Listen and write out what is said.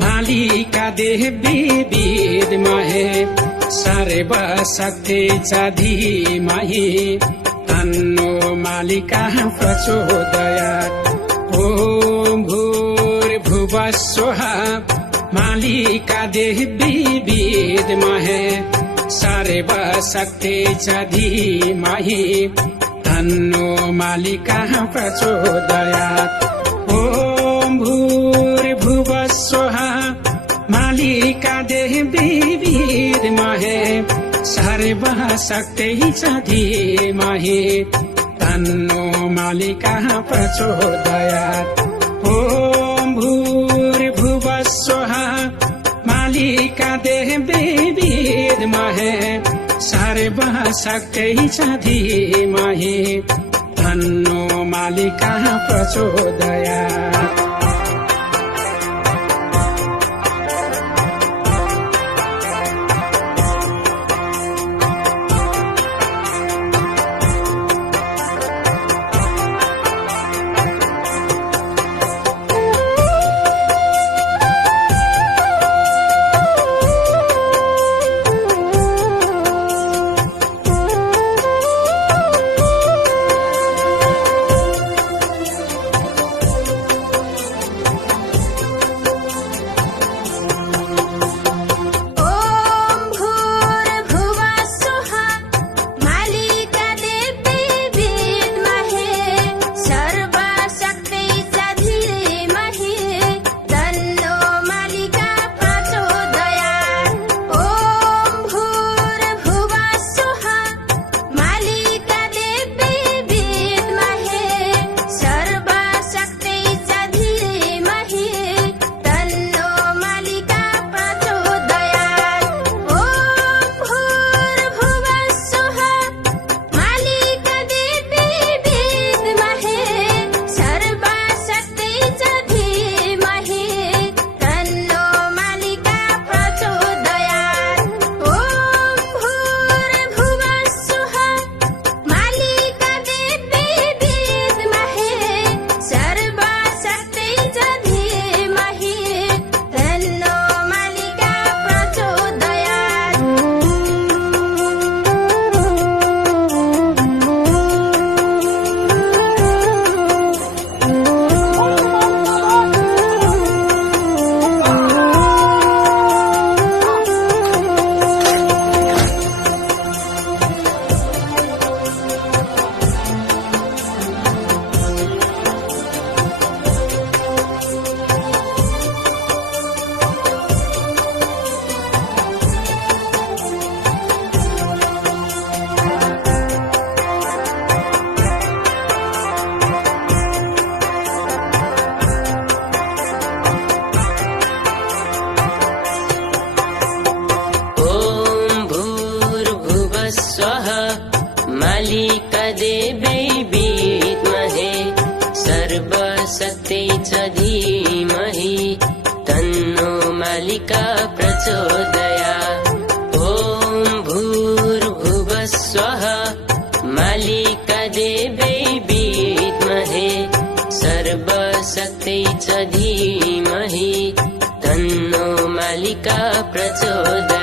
मालिका देवी विद्महे सर्वशक्ति च धीमहि तन्नो मालिका प्रचोदयात्। ॐ भूर्भुवः स्वः मालिका देवी विद्महे सर्वशक्ति च धीमहि तन्नो मालिका प्रचोदयात्। ॐ भूर्भुवः स्वः मालिका देवी विद्महे सर्वशक्ति च धीमहि तन्नो मालिका प्रचोदयात्। ॐ भूर्भुवः स्वः मालिका देवी विद्महे सर्वशक्ति च धीमहि तन्नो मालिका प्रचोदयात्। मालिका देवी विद्महे सर्वशक्ति च धीमहि तन्नो मालिका प्रचोदयात्। ॐ भूर्भुवः स्वः मालिका देवी विद्महे सर्वशक्ति च धीमहि तन्नो मालिका प्रचोदयात्।